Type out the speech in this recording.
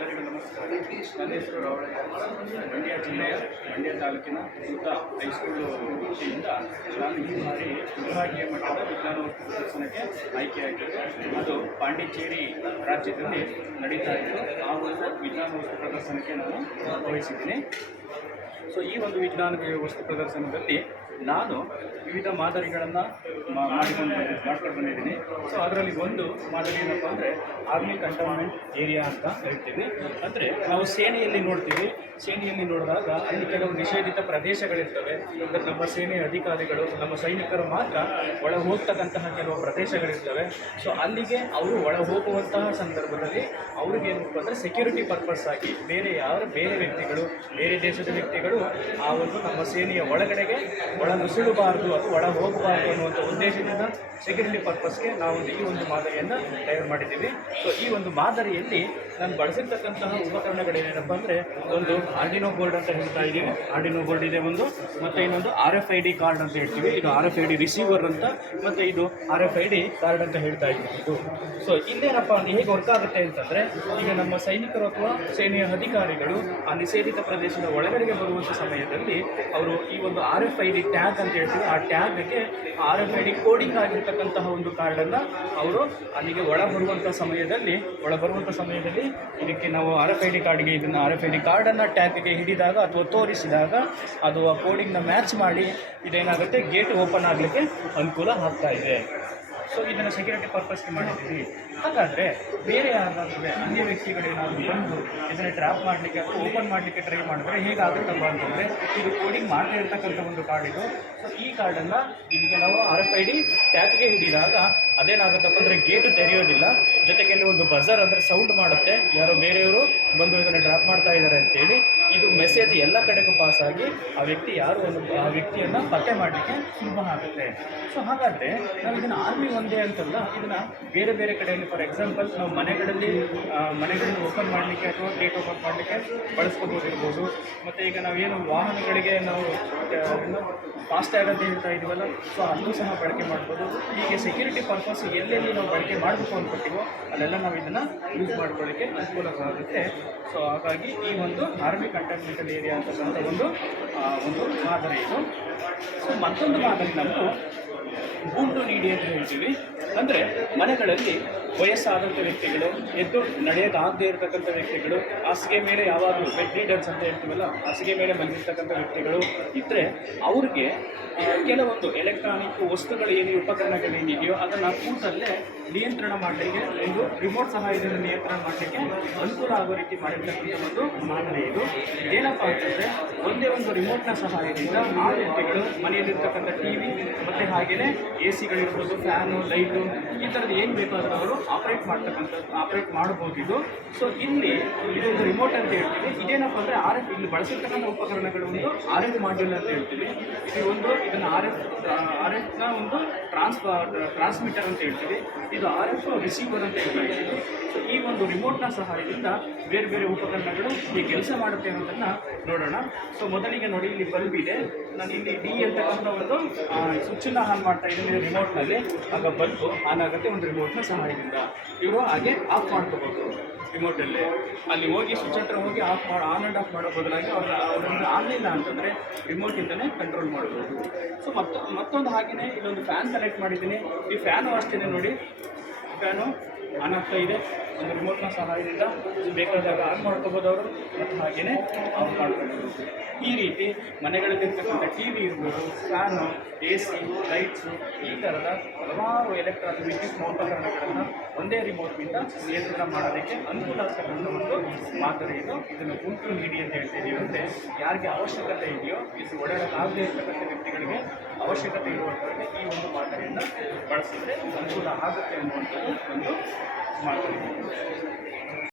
ಎಲ್ಲರಿಗೂ ನಮಸ್ಕಾರ. ನನ್ನ ಹೆಸರು ರಾವಳಯ್ಯ. ಮಂಡ್ಯ ಜಿಲ್ಲೆಯ ಮಂಡ್ಯ ತಾಲೂಕಿನ ಸುತ್ತ ಹೈಸ್ಕೂಲು ವತಿಯಿಂದ ನಾನು ಈ ಬಾರಿ ವಿಭಾಗೀಯ ಮಟ್ಟದ ವಿಜ್ಞಾನ ವಸ್ತು ಪ್ರದರ್ಶನಕ್ಕೆ ಆಯ್ಕೆಯಾಗಿದ್ದೆ. ಅದು ಪಾಂಡಿಚೇರಿ ರಾಜ್ಯದಲ್ಲಿ ನಡೀತಾ ಇದ್ದು ಆ ಒಂದು ವಿಜ್ಞಾನ ವಸ್ತು ಪ್ರದರ್ಶನಕ್ಕೆ ನಾನು ಭಾಗವಹಿಸಿದ್ದೀನಿ. ಸೊ ಈ ಒಂದು ವಿಜ್ಞಾನ ವಸ್ತು ಪ್ರದರ್ಶನದಲ್ಲಿ ನಾನು ವಿವಿಧ ಮಾದರಿಗಳನ್ನು ಮಾಡ್ಕೊಂಡು ಬಂದಿದ್ದೀನಿ. ಸೊ ಅದರಲ್ಲಿ ಒಂದು ಮಾದರಿ ಏನಪ್ಪ ಅಂದರೆ ಆರ್ಮಿ ಕಂಟೋನ್ಮೆಂಟ್ ಏರಿಯಾ ಅಂತ ಹೇಳ್ತೀವಿ. ಅಂದರೆ ನಾವು ಸೇನೆಯಲ್ಲಿ ನೋಡ್ತೀವಿ, ಸೇನೆಯಲ್ಲಿ ನೋಡಿದಾಗ ಅಲ್ಲಿ ಕೆಲವು ನಿಷೇಧಿತ ಪ್ರದೇಶಗಳಿರ್ತವೆ. ಅಂದರೆ ನಮ್ಮ ಸೇನೆಯ ಅಧಿಕಾರಿಗಳು, ನಮ್ಮ ಸೈನಿಕರು ಮಾತ್ರ ಒಳ ಹೋಗ್ತಕ್ಕಂತಹ ಕೆಲವು ಪ್ರದೇಶಗಳಿರ್ತವೆ. ಸೊ ಅಲ್ಲಿಗೆ ಅವರು ಒಳ ಹೋಗುವಂತಹ ಸಂದರ್ಭದಲ್ಲಿ ಅವ್ರಿಗೇನಪ್ಪ ಅಂದರೆ ಸೆಕ್ಯೂರಿಟಿ ಪರ್ಪಸ್ ಆಗಿ ಬೇರೆ ವ್ಯಕ್ತಿಗಳು, ಬೇರೆ ದೇಶದ ವ್ಯಕ್ತಿಗಳು ಆ ಒಂದು ನಮ್ಮ ಸೇನೆಯ ಒಳಗಡೆಗೆ ಒಳ ನುಸುಳಬಾರದು ಅಥವಾ ಒಳ ಹೋಗಬಾರದು ಅನ್ನುವಂಥ ಉದ್ದೇಶದಿಂದ ಸೆಕ್ಯೂರಿಟಿ ಪರ್ಪಸ್ಗೆ ನಾವು ಈ ಒಂದು ಮಾದರಿಯನ್ನು ತಯಾರು ಮಾಡಿದ್ದೀವಿ. ಸೊ ಈ ಒಂದು ಮಾದರಿಯಲ್ಲಿ ನಾನು ಬಳಸಿರ್ತಕ್ಕಂತಹ ಉಪಕರಣಗಳೇನೇನಪ್ಪ ಅಂದರೆ ಒಂದು ಆರ್ಡಿನೋ ಬೋರ್ಡ್ ಅಂತ ಹೇಳ್ತಾ ಇದ್ದೀವಿ. ಆರ್ಡಿನೋ ಬೋರ್ಡ್ ಇದೆ ಒಂದು, ಮತ್ತು ಇನ್ನೊಂದು RFID ಕಾರ್ಡ್ ಅಂತ ಹೇಳ್ತೀವಿ. ಇದು RFID ರಿಸೀವರ್ ಅಂತ, ಮತ್ತು ಇದು RFID ಕಾರ್ಡ್ ಅಂತ ಹೇಳ್ತಾ ಇದ್ದೀವಿ. ಸೊ ಇಲ್ಲೇನಪ್ಪ ಅಂದರೆ ಹೇಗೆ ವರ್ಕ್ ಆಗುತ್ತೆ ಅಂತಂದರೆ, ಈಗ ನಮ್ಮ ಸೈನಿಕರು ಅಥವಾ ಸೇನೆಯ ಅಧಿಕಾರಿಗಳು ಆ ನಿಷೇಧಿತ ಪ್ರದೇಶದ ಒಳಗಡೆಗೆ ಬರುವಂಥ ಸಮಯದಲ್ಲಿ ಅವರು ಈ ಒಂದು RFID ಟ್ಯಾಗ್ ಅಂತ ಹೇಳ್ತೀವಿ, ಆ ಟ್ಯಾಗ್ಗೆ RFID ಕೋಡಿಂಗ್ ಆಗಿರ್ತಕ್ಕಂತಹ ಒಂದು ಕಾರ್ಡನ್ನು ಅವರು ಅಲ್ಲಿಗೆ ಒಳ ಬರುವಂಥ ಸಮಯದಲ್ಲಿ ಇದಕ್ಕೆ ನಾವು RFID ಕಾರ್ಡ್ಗೆ ಇದನ್ನು RFID ಕಾರ್ಡನ್ನು ಟ್ಯಾಗ್ಗೆ ಹಿಡಿದಾಗ ಅಥವಾ ತೋರಿಸಿದಾಗ ಅದು ಆ ಕೋಡಿಂಗ್ನ ಮ್ಯಾಚ್ ಮಾಡಿ ಇದೇನಾಗುತ್ತೆ, ಗೇಟ್ ಓಪನ್ ಆಗಲಿಕ್ಕೆ ಅನುಕೂಲ ಆಗ್ತಾ ಇದೆ. ಸೊ ಇದನ್ನು ಸೆಕ್ಯೂರಿಟಿ ಪರ್ಪಸ್ಗೆ ಮಾಡಿದ್ದೀವಿ. ಹಾಗಾದರೆ ಬೇರೆ ಯಾರಾದರೂ ಅನ್ಯ ವ್ಯಕ್ತಿಗಳೇನಾದರೂ ಬಂದು ಇದನ್ನು ಟ್ರ್ಯಾಪ್ ಮಾಡಲಿಕ್ಕೆ ಅಥವಾ ಓಪನ್ ಮಾಡಲಿಕ್ಕೆ ಟ್ರೈ ಮಾಡಿದ್ರೆ ಹೇಗಾಗುತ್ತಪ್ಪ ಅಂತಂದರೆ, ಇದು ಕೋಡಿಂಗ್ ಮಾಡದೇ ಇರ್ತಕ್ಕಂಥ ಒಂದು ಕಾರ್ಡ್ ಇದು. ಸೊ ಈ ಕಾರ್ಡನ್ನು ನಿಮಗೆ ನಾವು RFID ಟ್ಯಾಗ್ಗೆ ಹಿಡಿದಾಗ ಅದೇನಾಗುತ್ತಪ್ಪ ಅಂದರೆ ಗೇಟು ತೆರೆಯೋದಿಲ್ಲ, ಜೊತೆಗೆ ಒಂದು ಬಜರ್ ಅಂದರೆ ಸೌಂಡ್ ಮಾಡುತ್ತೆ, ಯಾರೋ ಬೇರೆಯವರು ಬಂದು ಇದನ್ನು ಡ್ರಾಪ್ ಮಾಡ್ತಾ ಇದ್ದಾರೆ ಅಂತೇಳಿ. ಇದು ಮೆಸೇಜ್ ಎಲ್ಲ ಕಡೆಗೂ ಪಾಸ್ ಆಗಿ ಆ ವ್ಯಕ್ತಿ ಯಾರು ಆ ವ್ಯಕ್ತಿಯನ್ನು ಪತ್ತೆ ಮಾಡಲಿಕ್ಕೆ ಸುಲಭ ಆಗುತ್ತೆ. ಸೊ ಹಾಗಾದರೆ ನಾವು ಇದನ್ನು ಆರ್ಮಿ ಒಂದೇ ಅಂತಲ್ಲ, ಇದನ್ನು ಬೇರೆ ಬೇರೆ ಕಡೆಯಲ್ಲಿ, ಫಾರ್ ಎಕ್ಸಾಂಪಲ್ ನಾವು ಮನೆಗಳಲ್ಲಿ ಓಪನ್ ಮಾಡಲಿಕ್ಕೆ ಅಥವಾ ಗೇಟ್ ಓಪನ್ ಮಾಡಲಿಕ್ಕೆ ಬಳಸ್ಕೋಬೋದಿರ್ಬೋದು. ಮತ್ತು ಈಗ ನಾವೇನು ವಾಹನಗಳಿಗೆ ನಾವು ಫಾಸ್ಟ್ಯಾಗ್ ಅಂತ ಹೇಳ್ತಾ ಇದ್ದೀವಲ್ಲ, ಸೊ ಅಲ್ಲೂ ಸಹ ಬಳಕೆ ಮಾಡ್ಬೋದು. ಹೀಗೆ ಸೆಕ್ಯೂರಿಟಿ ಪರ್ಪಸ್ ಎಲ್ಲೆಲ್ಲಿ ನಾವು ಬಳಕೆ ಮಾಡಬೇಕು ಅಂದ್ಕೊಳ್ತೀವೋ ಅಲ್ಲೆಲ್ಲ ನಾವು ಇದನ್ನು ಯೂಸ್ ಮಾಡ್ಕೊಳ್ಳಿಕ್ಕೆ ಅನುಕೂಲ ಆಗುತ್ತೆ. ಸೊ ಹಾಗಾಗಿ ಈ ಒಂದು ಆರ್ಮಿ ಕಂಟೈನ್ಮೆಂಟಲ್ ಏರಿಯಾ ಅಂತಕ್ಕಂಥ ಒಂದು ಮಾದರಿ ಇದು. ಸೊ ಮತ್ತೊಂದು ಮಾದರಿ ನಮ್ಮದು ಉಬುಂಟು ನೀಡಿ ಅಂತ ಹೇಳ್ತೀವಿ. ಅಂದರೆ ಮನೆಗಳಲ್ಲಿ ವಯಸ್ಸಾದಂಥ ವ್ಯಕ್ತಿಗಳು, ಎದ್ದು ನಡೆಯೋಕ್ಕಾಗದೇ ಇರತಕ್ಕಂಥ ವ್ಯಕ್ತಿಗಳು, ಹಾಸಿಗೆ ಮೇಲೆ ಯಾವಾಗಲೂ ಬೆಡ್ ರೀಡರ್ಸ್ ಅಂತ ಹೇಳ್ತೀವಲ್ಲ, ಹಾಸಿಗೆ ಮೇಲೆ ಮಲಗಿರ್ತಕ್ಕಂಥ ವ್ಯಕ್ತಿಗಳು ಇದ್ದರೆ ಅವ್ರಿಗೆ ಕೆಲವೊಂದು ಎಲೆಕ್ಟ್ರಾನಿಕ್ ವಸ್ತುಗಳು ಏನು ಉಪಕರಣಗಳೇನಿದೆಯೋ ಅದನ್ನು ಕೂತಲ್ಲೇ ನಿಯಂತ್ರಣ ಮಾಡಲಿಕ್ಕೆ, ಒಂದು ರಿಮೋಟ್ ಸಹಾಯದಿಂದ ನಿಯಂತ್ರಣ ಮಾಡಲಿಕ್ಕೆ ಅನುಕೂಲ ಆಗೋ ರೀತಿ ಮಾಡಿರ್ತಕ್ಕಂಥ ಒಂದು ಮಾದರಿ ಇದು. ಏನಪ್ಪ ಅಂತಂದರೆ, ಒಂದೇ ಒಂದು ರಿಮೋಟ್ನ ಸಹಾಯದಿಂದ ಆ ವ್ಯಕ್ತಿಗಳು ಮನೆಯಲ್ಲಿರ್ತಕ್ಕಂಥ TV ಮತ್ತು ಹಾಗೆಯೇ AC ಗಳಿರ್ಬೋದು, ಫ್ಯಾನು, ಲೈಟು, ಈ ಥರದ್ದು ಏನು ಬೇಕೋ ಅದನ್ನು ಅವರು ಆಪ್ರೇಟ್ ಮಾಡ್ಬೋದು ಇದು. ಸೊ ಇಲ್ಲಿ ಇದೊಂದು ರಿಮೋಟ್ ಅಂತ ಹೇಳ್ತೀವಿ. ಇದೇನಪ್ಪ ಅಂದರೆ ಇಲ್ಲಿ ಬಳಸಿರ್ತಕ್ಕಂಥ ಉಪಕರಣಗಳು ಒಂದು RF ಮಾಡ್ಯೂಲ್ ಅಂತ ಹೇಳ್ತೀವಿ. ಇದನ್ನು RFನ ಒಂದು ಟ್ರಾನ್ಸ್ಮಿಟರ್ ಅಂತ ಹೇಳ್ತೀವಿ. ಇದು RF ರಿಸೀವರ್ ಅಂತ ಹೇಳ್ತೀವಿ. ಸೊ ಈ ಒಂದು ರಿಮೋಟ್ನ ಸಹಾಯದಿಂದ ಬೇರೆ ಬೇರೆ ಉಪಕರಣಗಳು ಈ ಕೆಲಸ ಮಾಡುತ್ತೆ ಅನ್ನೋದನ್ನು ನೋಡೋಣ. ಸೊ ಮೊದಲಿಗೆ ನೋಡಿ, ಇಲ್ಲಿ ಬಲ್ಬ್ ಇದೆ. ನಾನು ಇಲ್ಲಿ D ಅಂತಕ್ಕಂಥ ಒಂದು ಸ್ವಿಚ್ಚನ್ನು ಆನ್ ಮಾಡ್ತಾ ಇದ್ದೀನಿ ರಿಮೋಟ್ನಲ್ಲಿ. ಆಗ ಬಲ್ಬು ಆನ್ ಆಗುತ್ತೆ ಒಂದು ರಿಮೋಟ್ನ ಸಹಾಯದಿಂದ. ಇವರು ಹಾಗೆ ಆಫ್ ಮಾಡ್ಕೋಬೋದು ರಿಮೋಟಲ್ಲಿ. ಅಲ್ಲಿ ಹೋಗಿ ಸ್ವಿಚ್ ಹತ್ರ ಹೋಗಿ ಆನ್ ಆ್ಯಂಡ್ ಆಫ್ ಮಾಡೋ ಬದಲಾಗಿ ಅವ್ರನ್ನ ಆಗಲಿಲ್ಲ ಅಂತಂದರೆ ರಿಮೋಟಿಂದಲೇ ಕಂಟ್ರೋಲ್ ಮಾಡ್ಬೋದು. ಸೊ ಮತ್ತೊಂದು ಹಾಗೆಯೇ ಇಲ್ಲೊಂದು ಫ್ಯಾನ್ ಕನೆಕ್ಟ್ ಮಾಡಿದ್ದೀನಿ. ಈ ಫ್ಯಾನು ಅಷ್ಟೇ ನೋಡಿ, ಫ್ಯಾನು ಆನ್ ಆಗ್ತಾ ಇದೆ ಒಂದು ರಿಮೋಟ್ನ ಸಹಾಯದಿಂದ. ಬೇಕಾದಾಗ ಆನ್ ಮಾಡ್ಕೋಬೋದು ಅವರು, ಮತ್ತು ಹಾಗೆಯೇ ಆಫ್ ಮಾಡ್ಕೋಬೋದು. ಈ ರೀತಿ ಮನೆಗಳಲ್ಲಿರ್ತಕ್ಕಂಥ TV ಇರ್ಬೋದು, ಫ್ಯಾನು, AC, ಲೈಟ್ಸು, ಈ ಥರದ ಹಲವಾರು ಎಲೆಕ್ಟ್ರಾನಿಕ್ ವಿದ್ಯುತ್ ಉಪಕರಣಗಳನ್ನು ಒಂದೇ ರಿಮೋಟ್ನಿಂದ ನಿಯಂತ್ರಣ ಮಾಡೋದಕ್ಕೆ ಅನುಕೂಲ ಆಗ್ತಕ್ಕಂಥ ಒಂದು ಮಾದರಿ ಇದು. ಇದನ್ನು ಉಬುಂಟು ನೀಡಿ ಅಂತ ಹೇಳ್ತಿದ್ದೀವಿ. ಅಂದರೆ ಯಾರಿಗೆ ಅವಶ್ಯಕತೆ ಇದೆಯೋ, ಇದು ಓಡಾಡೋಕ್ಕಾಗದೇ ಇರ್ತಕ್ಕಂಥ ವ್ಯಕ್ತಿಗಳಿಗೆ ಅವಶ್ಯಕತೆ ಇರುವಂಥವ್ರಿಗೆ ಈ ಒಂದು ಮಾದರಿಯನ್ನು ಬಳಸಿದ್ರೆ ಅನುಕೂಲ ಆಗುತ್ತೆ ಅನ್ನುವಂಥದ್ದು ಒಂದು ಮಾದರಿ.